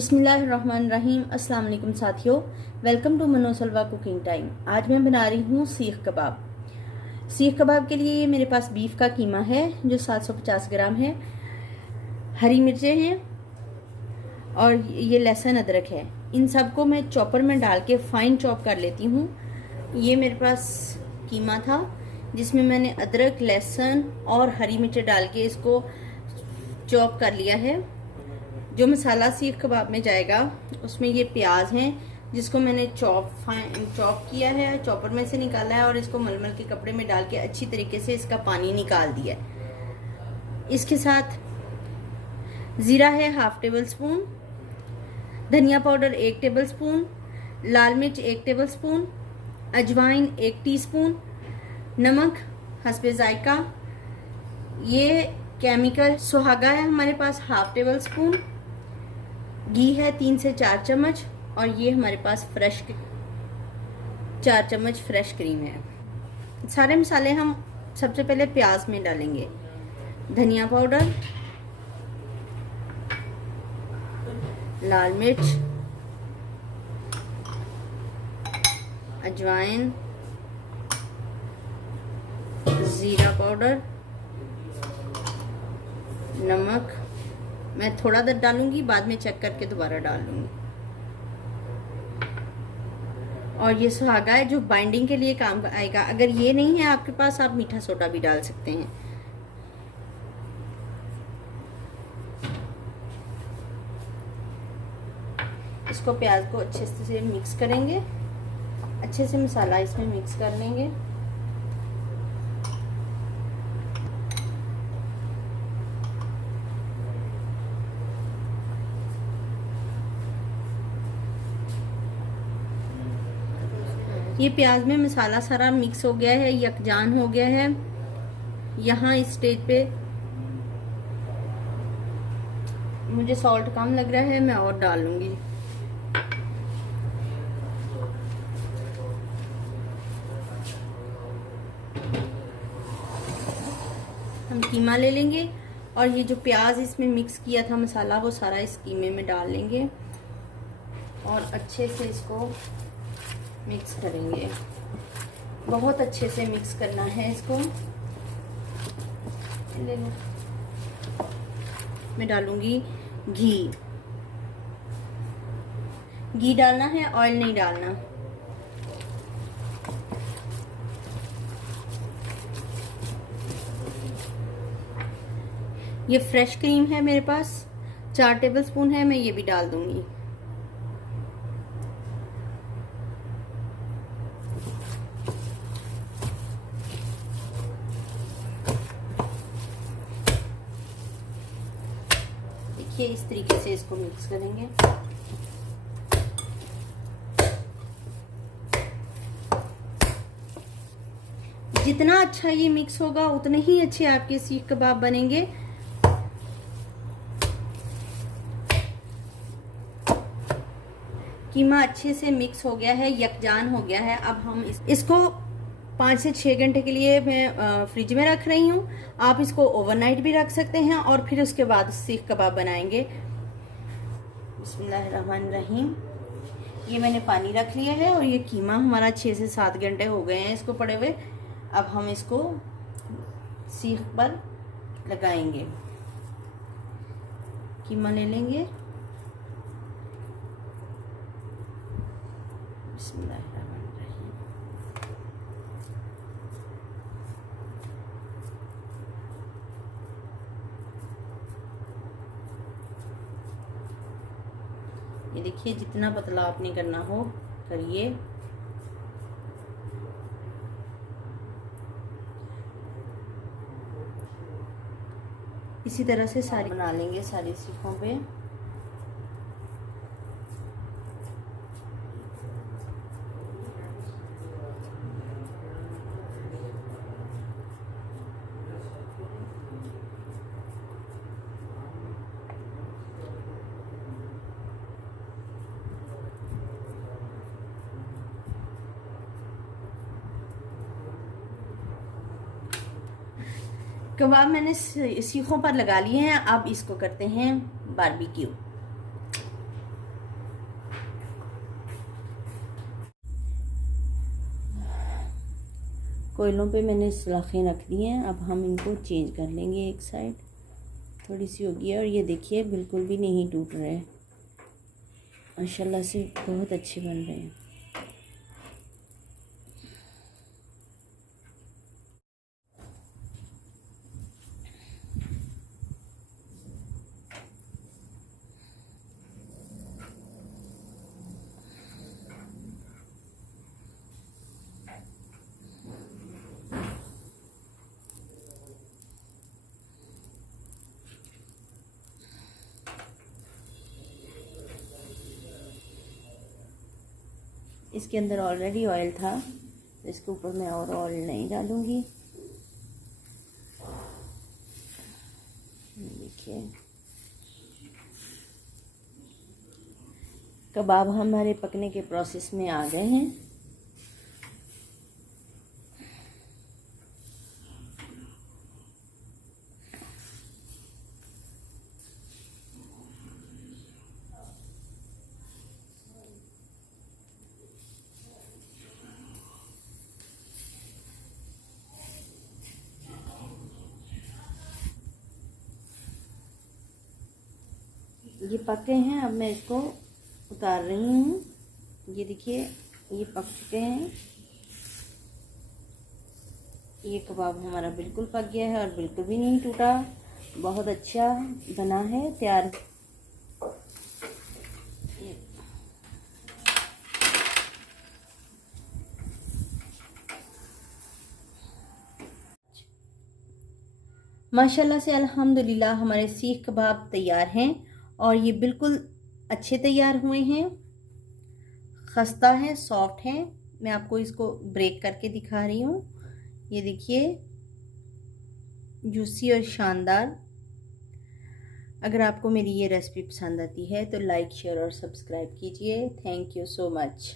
बिस्मिल्लाहिर्रहमानिर्रहीम। अस्सलाम वालेकुम साथियों, वेलकम टू मनोसलवा कुकिंग टाइम। आज मैं बना रही हूँ सीख कबाब। सीख कबाब के लिए मेरे पास बीफ का कीमा है जो 750 ग्राम है, हरी मिर्चें हैं और ये लहसुन अदरक है। इन सबको मैं चॉपर में डाल के फाइन चॉप कर लेती हूँ। ये मेरे पास कीमा था जिसमें मैंने अदरक, लहसुन और हरी मिर्चें डाल के इसको चॉप कर लिया है। जो मसाला सीख कबाब में जाएगा उसमें ये प्याज हैं जिसको मैंने चॉप किया है, चॉपर में से निकाला है और इसको मलमल के कपड़े में डाल के अच्छी तरीके से इसका पानी निकाल दिया है। इसके साथ ज़ीरा है 1/2 टेबल स्पून, धनिया पाउडर 1 टेबल स्पून, लाल मिर्च 1 टेबल स्पून, अजवाइन 1 टीस्पून, नमक हस्बे जायका। ये केमिकल सुहागा है हमारे पास 1/2 टेबल स्पून, घी है 3 से 4 चम्मच और ये हमारे पास 4 चम्मच फ्रेश क्रीम है। सारे मसाले हम सबसे पहले प्याज में डालेंगे। धनिया पाउडर, लाल मिर्च, अजवाइन, जीरा पाउडर, नमक। मैं थोड़ा देर डालूंगी, बाद में चेक करके दोबारा डाल लूंगी। और ये सुहागा है जो बाइंडिंग के लिए काम आएगा। अगर ये नहीं है आपके पास, आप मीठा सोडा भी डाल सकते हैं। इसको प्याज को अच्छे से मिक्स करेंगे, अच्छे से मसाला इसमें मिक्स कर लेंगे। ये प्याज में मसाला सारा मिक्स हो गया है, यकजान हो गया है। यहाँ इस स्टेज पे मुझे सॉल्ट कम लग रहा है, मैं और डाल लूंगी। हम कीमा ले लेंगे और ये जो प्याज इसमें मिक्स किया था मसाला, वो सारा इस कीमे में डाल लेंगे और अच्छे से इसको मिक्स करेंगे। बहुत अच्छे से मिक्स करना है इसको। ले लो। मैं डालूंगी घी। घी डालना है, ऑयल नहीं डालना। ये फ्रेश क्रीम है मेरे पास, 4 टेबल स्पून है, मैं ये भी डाल दूंगी। इस तरीके से इसको मिक्स करेंगे। जितना अच्छा ये मिक्स होगा उतने ही अच्छे आपके सीख कबाब बनेंगे। कीमा अच्छे से मिक्स हो गया है, यकजान हो गया है। अब हम इसको 5 से 6 घंटे के लिए मैं फ्रिज में रख रही हूँ। आप इसको ओवरनाइट भी रख सकते हैं और फिर उसके बाद सीख कबाब बनाएंगे। बिस्मिल्लाहिर्रहमानिर्रहीम। ये मैंने पानी रख लिया है और ये कीमा हमारा 6 से 7 घंटे हो गए हैं इसको पड़े हुए। अब हम इसको सीख पर लगाएंगे। कीमा ले लेंगे। बिस्मिल्लाहिर्रहमानिर्रहीम। ये देखिए, जितना पतला आपने करना हो करिए। इसी तरह से सारी बना लेंगे सारी सीखों पे। कबाब मैंने सीखों पर लगा लिए हैं। अब इसको करते हैं बारबेक्यू। कोयलों पे मैंने सलाखें रख दी हैं। अब हम इनको चेंज कर लेंगे। एक साइड थोड़ी सी होगी और ये देखिए बिल्कुल भी नहीं टूट रहे, माशाल्लाह से बहुत अच्छे बन रहे हैं। इसके अंदर ऑलरेडी ऑयल था, तो इसके ऊपर मैं और ऑयल नहीं डालूँगी। देखिए कबाब हमारे पकने के प्रोसेस में आ गए हैं। ये पक गए हैं। अब मैं इसको उतार रही हूँ। ये देखिए ये पक चुके हैं। ये कबाब हमारा बिल्कुल पक गया है और बिल्कुल भी नहीं टूटा, बहुत अच्छा बना है, तैयार। माशाल्लाह से अल्हम्दुलिल्लाह हमारे सीख कबाब तैयार हैं और ये बिल्कुल अच्छे तैयार हुए हैं, खस्ता है, सॉफ्ट है। मैं आपको इसको ब्रेक करके दिखा रही हूँ। ये देखिए जूसी और शानदार। अगर आपको मेरी ये रेसिपी पसंद आती है तो लाइक, शेयर और सब्सक्राइब कीजिए। Thank you so much.